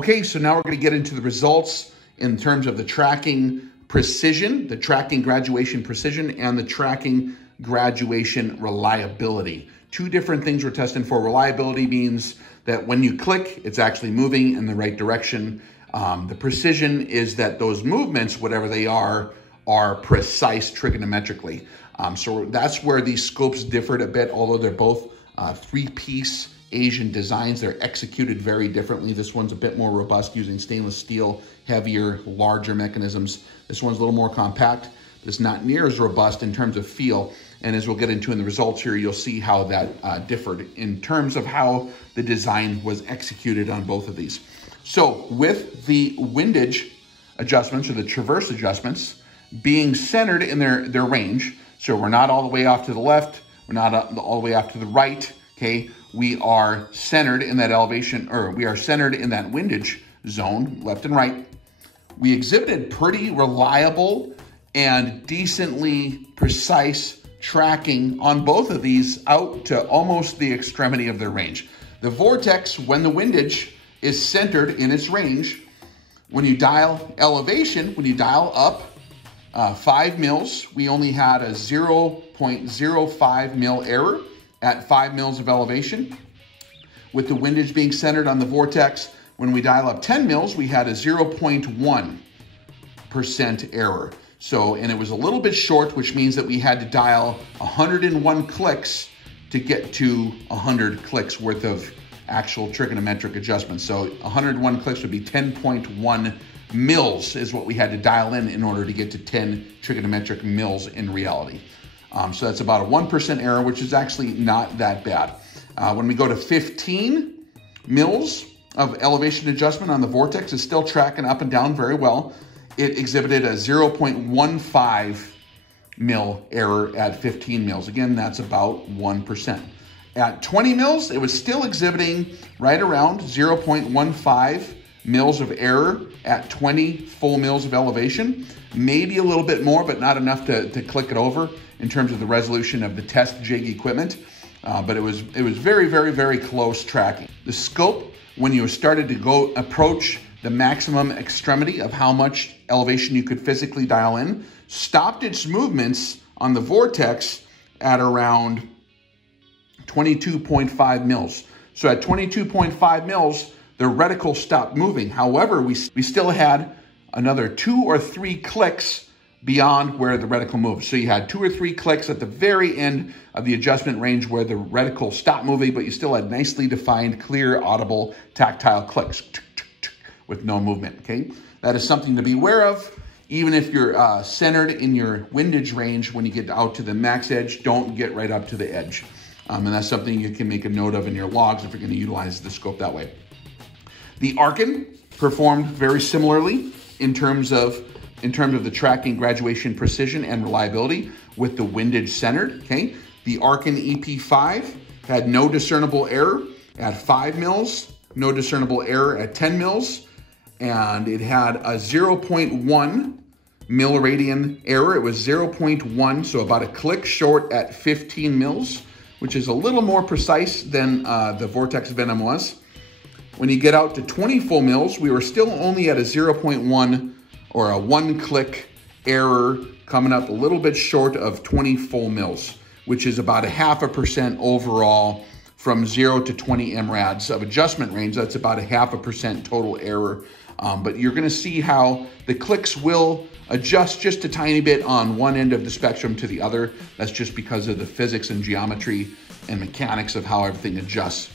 Okay, so now we're going to get into the results in terms of the tracking precision, the tracking graduation precision, and the tracking graduation reliability. Two different things we're testing for. Reliability means that when you click, it's actually moving in the right direction. The precision is that those movements, whatever they are precise trigonometrically. So that's where these scopes differed a bit, although they're both three-piece Asian designs. They're executed very differently. This one's a bit more robust using stainless steel, heavier, larger mechanisms. This one's a little more compact. It's not near as robust in terms of feel. And as we'll get into in the results here, you'll see how that differed in terms of how the design was executed on both of these. So with the windage adjustments or the traverse adjustments being centered in their range, so we're not all the way off to the left, we're not all the way off to the right, okay? We are centered in that elevation, or we are centered in that windage zone, left and right. We exhibited pretty reliable and decently precise tracking on both of these out to almost the extremity of their range. The Vortex, when the windage is centered in its range, when you dial elevation, when you dial up 5 mils, we only had a 0.05 mil error at 5 mils of elevation. With the windage being centered on the Vortex, when we dial up 10 mils, we had a 0.1% error. So, and it was a little bit short, which means that we had to dial 101 clicks to get to 100 clicks worth of actual trigonometric adjustments. So 101 clicks would be 10.1 mils is what we had to dial in order to get to 10 trigonometric mils in reality. So that's about a 1% error, which is actually not that bad. When we go to 15 mils of elevation adjustment on the Vortex, it's still tracking up and down very well. It exhibited a 0.15 mil error at 15 mils. Again, that's about 1%. At 20 mils, it was still exhibiting right around 0.15 mils of error at 20 full mils of elevation. Maybe a little bit more, but not enough to click it over in terms of the resolution of the test jig equipment. But it was very, very, very close tracking. The scope, when you started to go approach the maximum extremity of how much elevation you could physically dial in, stopped its movements on the Vortex at around 22.5 mils. So at 22.5 mils, the reticle stopped moving. However, we still had another 2 or 3 clicks beyond where the reticle moves. So you had 2 or 3 clicks at the very end of the adjustment range where the reticle stopped moving, but you still had nicely defined, clear, audible, tactile clicks with no movement, okay? That is something to be aware of. Even if you're centered in your windage range, when you get out to the max edge, don't get right up to the edge. And that's something you can make a note of in your logs if you're gonna utilize the scope that way. The Arken performed very similarly in terms of the tracking, graduation, precision, and reliability with the windage centered, okay? The Arken EP5 had no discernible error at 5 mils, no discernible error at 10 mils, and it had a 0.1 milliradian error. It was 0.1, so about a click short at 15 mils, which is a little more precise than the Vortex Venom was. When you get out to 20 full mils, we were still only at a 0.1 or a 1-click error, coming up a little bit short of 20 full mils, which is about a 0.5% overall from 0 to 20 MRADs of adjustment range. That's about a 0.5% total error. But you're gonna see how the clicks will adjust just a tiny bit on one end of the spectrum to the other. That's just because of the physics and geometry and mechanics of how everything adjusts.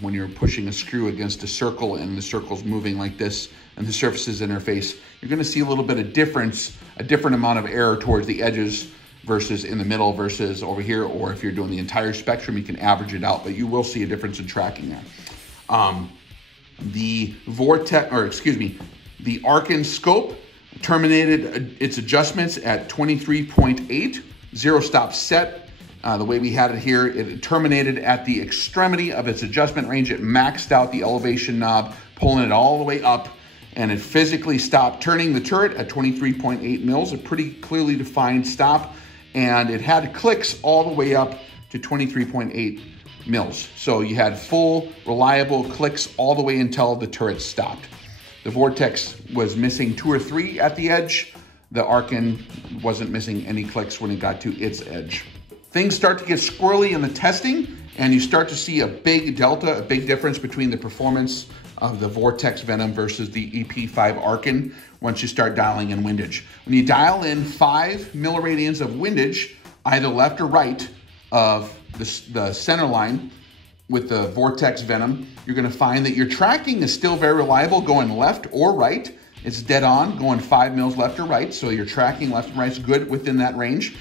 When you're pushing a screw against a circle and the circle's moving like this and the surfaces interface, you're gonna see a little bit of difference, a different amount of error towards the edges versus in the middle versus over here, or if you're doing the entire spectrum, you can average it out, but you will see a difference in tracking there. The Arken scope terminated its adjustments at 23.8, 0 stop set. The way we had it here, it terminated at the extremity of its adjustment range. It maxed out the elevation knob, pulling it all the way up, and it physically stopped turning the turret at 23.8 mils, a pretty clearly defined stop, and it had clicks all the way up to 23.8 mils. So you had full, reliable clicks all the way until the turret stopped. The Vortex was missing 2 or 3 at the edge. The Arken wasn't missing any clicks when it got to its edge. Things start to get squirrely in the testing, and you start to see a big delta, a big difference between the performance of the Vortex Venom versus the EP5 Arken once you start dialing in windage. When you dial in 5 milliradians of windage, either left or right of the center line with the Vortex Venom, you're gonna find that your tracking is still very reliable going left or right. It's dead on, going 5 mils left or right, so your tracking left and right is good within that range.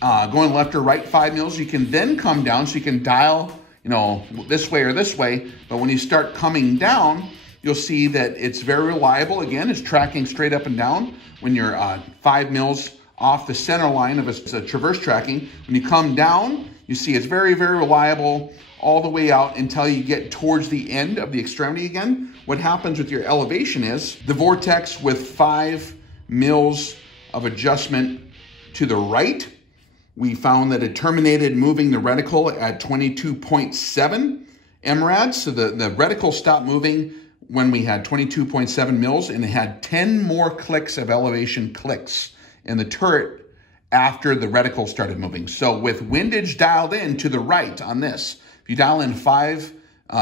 Going left or right 5 mils, you can then come down, so you can dial, you know, this way or this way, but when you start coming down, you'll see that it's very reliable. Again, it's tracking straight up and down. When you're 5 mils off the center line of a traverse tracking, when you come down, you see it's very, very reliable all the way out until you get towards the end of the extremity again. What happens with your elevation is the Vortex with 5 mils of adjustment to the right, we found that it terminated moving the reticle at 22.7 MRAD. So the reticle stopped moving when we had 22.7 mils, and it had 10 more clicks of elevation clicks in the turret after the reticle started moving. So with windage dialed in to the right on this, if you dial in 5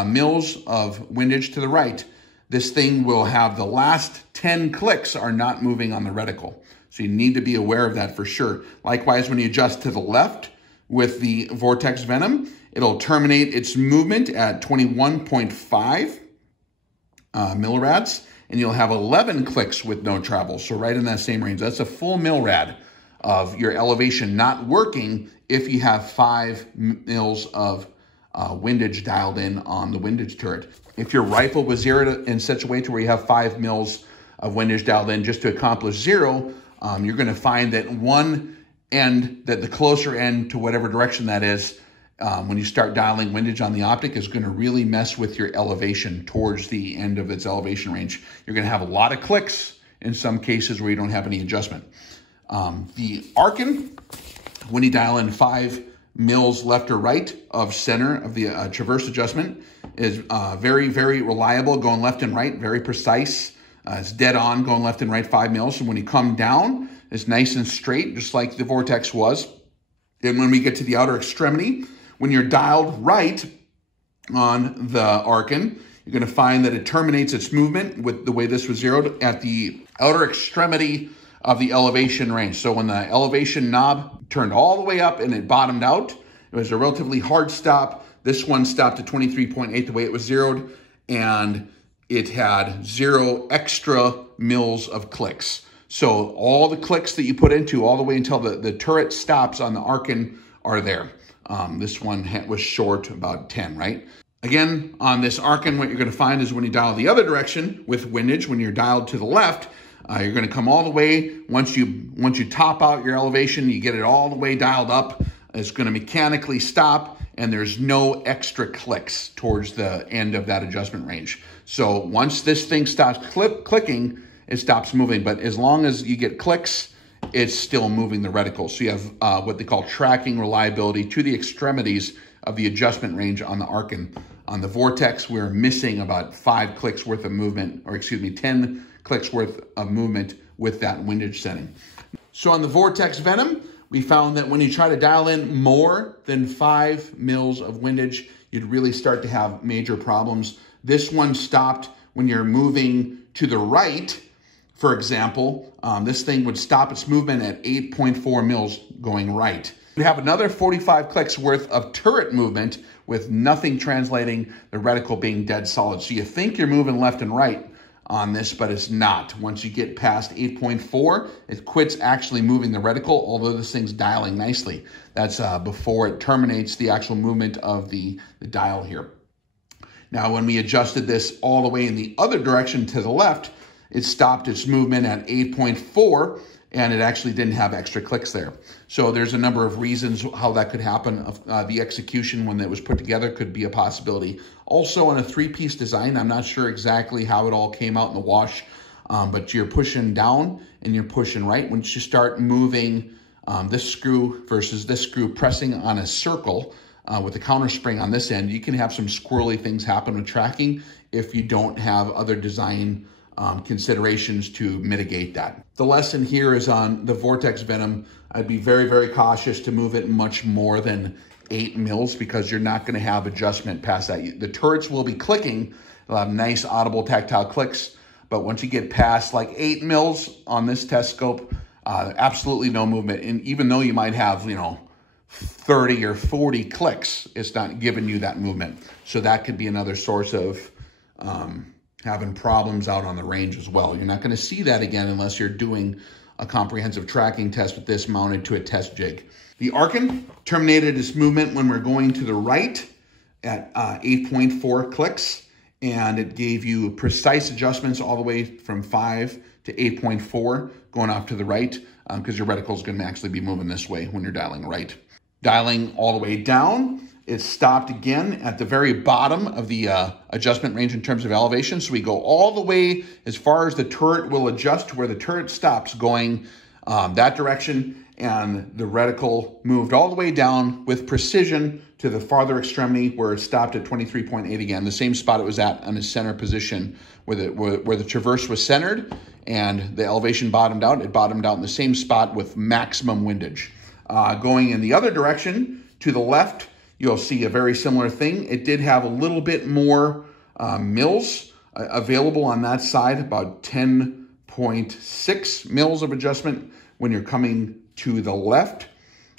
mils of windage to the right, this thing will have the last 10 clicks are not moving on the reticle. So you need to be aware of that for sure. Likewise, when you adjust to the left with the Vortex Venom, it'll terminate its movement at 21.5 millirads, and you'll have 11 clicks with no travel. So right in that same range. That's a full millirad of your elevation not working if you have 5 mils of windage dialed in on the windage turret. If your rifle was zeroed in such a way to where you have 5 mils of windage dialed in just to accomplish 0, you're going to find that one end, that the closer end to whatever direction that is, when you start dialing windage on the optic, is going to really mess with your elevation towards the end of its elevation range. You're going to have a lot of clicks in some cases where you don't have any adjustment. The Arken, when you dial in 5 mils left or right of center of the traverse adjustment, is very, very reliable, going left and right, very precise. It's dead on, going left and right 5 mils. And when you come down, it's nice and straight, just like the Vortex was. Then when we get to the outer extremity, when you're dialed right on the Arken, you're going to find that it terminates its movement with the way this was zeroed at the outer extremity of the elevation range. So when the elevation knob turned all the way up and it bottomed out, it was a relatively hard stop. This one stopped at 23.8 the way it was zeroed, and it had 0 extra mils of clicks. So all the clicks that you put into all the way until the turret stops on the Arken are there. This one was short, about 10, right? Again, on this Arken, what you're going to find is when you dial the other direction with windage, when you're dialed to the left, you're going to come all the way. Once you top out your elevation, you get it all the way dialed up, it's going to mechanically stop, and there's no extra clicks towards the end of that adjustment range. So once this thing stops clicking, it stops moving. But as long as you get clicks, it's still moving the reticle. So you have what they call tracking reliability to the extremities of the adjustment range on the Arken. On the Vortex, we're missing about 5 clicks worth of movement, or excuse me, 10 clicks worth of movement with that windage setting. So on the Vortex Venom, we found that when you try to dial in more than 5 mils of windage, you'd really start to have major problems. This one stopped when you're moving to the right. For example, this thing would stop its movement at 8.4 mils going right. You have another 45 clicks worth of turret movement with nothing translating, the reticle being dead solid. So you think you're moving left and right on this, but it's not. Once you get past 8.4, it quits actually moving the reticle, although this thing's dialing nicely. That's before it terminates the actual movement of the dial here. Now, when we adjusted this all the way in the other direction to the left, it stopped its movement at 8.4, and it actually didn't have extra clicks there. So there's a number of reasons how that could happen. The execution when it was put together could be a possibility. Also on a 3-piece design, I'm not sure exactly how it all came out in the wash, but you're pushing down and you're pushing right. Once you start moving this screw versus this screw, pressing on a circle, with the counter spring on this end, you can have some squirrely things happen with tracking if you don't have other design considerations to mitigate that. The lesson here is on the Vortex Venom. I'd be very, very cautious to move it much more than 8 mils because you're not going to have adjustment past that. The turrets will be clicking. They'll have nice audible tactile clicks, but once you get past like 8 mils on this test scope, absolutely no movement. And even though you might have, 30 or 40 clicks, it's not giving you that movement. So that could be another source of having problems out on the range as well. You're not going to see that again unless you're doing a comprehensive tracking test with this mounted to a test jig. The Arken terminated its movement when we're going to the right at 8.4 clicks, and it gave you precise adjustments all the way from 5 to 8.4 going off to the right, because your reticle is going to actually be moving this way when you're dialing right. Dialing all the way down, it stopped again at the very bottom of the adjustment range in terms of elevation. So we go all the way as far as the turret will adjust to where the turret stops going that direction. And the reticle moved all the way down with precision to the farther extremity where it stopped at 23.8 again, the same spot it was at on its center position where the traverse was centered and the elevation bottomed out. It bottomed out in the same spot with maximum windage. Going in the other direction to the left, you'll see a very similar thing. It did have a little bit more mils available on that side, about 10.6 mils of adjustment when you're coming to the left,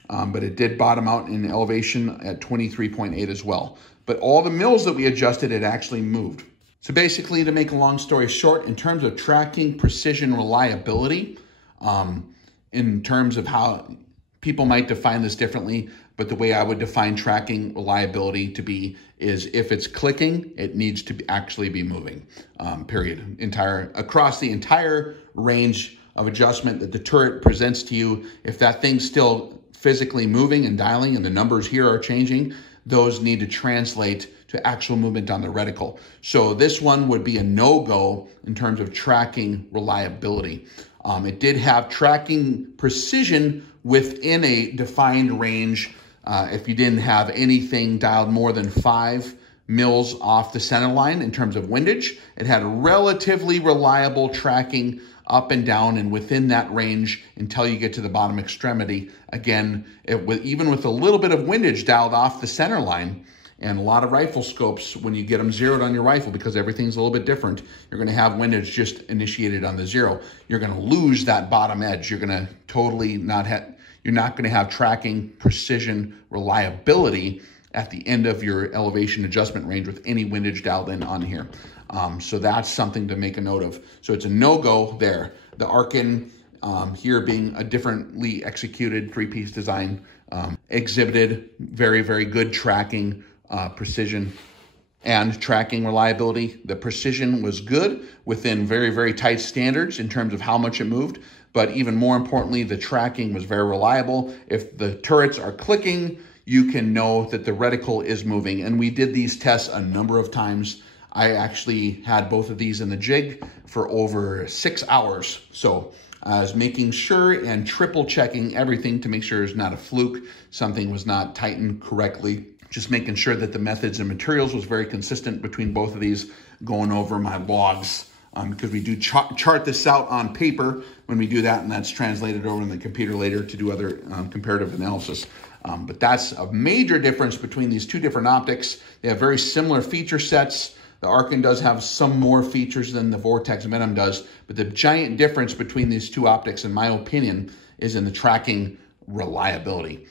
but it did bottom out in elevation at 23.8 as well. But all the mils that we adjusted, it actually moved. So basically, to make a long story short, in terms of tracking precision reliability, in terms of how people might define this differently, but the way I would define tracking reliability to be is if it's clicking, it needs to actually be moving, period. Across the entire range of adjustment that the turret presents to you, if that thing's still physically moving and dialing and the numbers here are changing, those need to translate to actual movement on the reticle. So this one would be a no-go in terms of tracking reliability. It did have tracking precision within a defined range. If you didn't have anything dialed more than 5 mils off the center line in terms of windage, it had a relatively reliable tracking up and down and within that range until you get to the bottom extremity. Again, even with a little bit of windage dialed off the center line, and a lot of rifle scopes, when you get them zeroed on your rifle, because everything's a little bit different, you're going to have windage just initiated on the zero. You're going to lose that bottom edge. You're going to totally you're not going to have tracking precision reliability at the end of your elevation adjustment range with any windage dialed in on here. So that's something to make a note of. So it's a no-go there. The Arken here being a differently executed 3-piece design exhibited very, very good tracking precision and tracking reliability. The precision was good within very, very tight standards in terms of how much it moved. But even more importantly, the tracking was very reliable. If the turrets are clicking, you can know that the reticle is moving. And we did these tests a number of times. I actually had both of these in the jig for over 6 hours. So I was making sure and triple checking everything to make sure it's not a fluke, something was not tightened correctly. Just making sure that the methods and materials was very consistent between both of these, going over my logs. Because we do chart this out on paper when we do that, and that's translated over in the computer later to do other comparative analysis. But that's a major difference between these two different optics. They have very similar feature sets. The Arken does have some more features than the Vortex Venom does, but the giant difference between these two optics, in my opinion, is in the tracking reliability.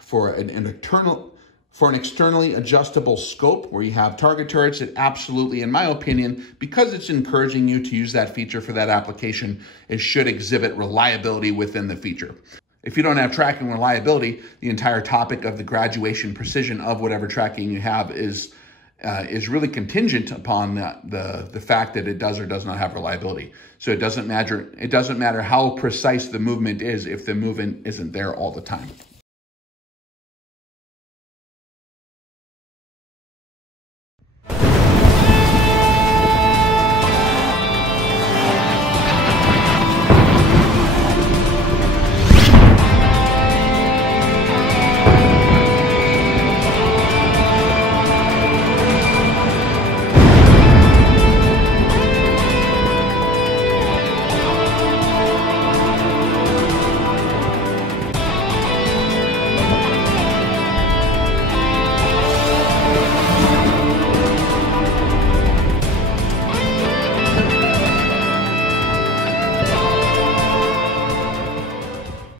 For an externally adjustable scope where you have target turrets, it absolutely, in my opinion, because it's encouraging you to use that feature for that application, it should exhibit reliability within the feature. If you don't have tracking reliability, the entire topic of the graduation precision of whatever tracking you have is really contingent upon the fact that it does or does not have reliability. So it doesn't matter how precise the movement is if the movement isn't there all the time.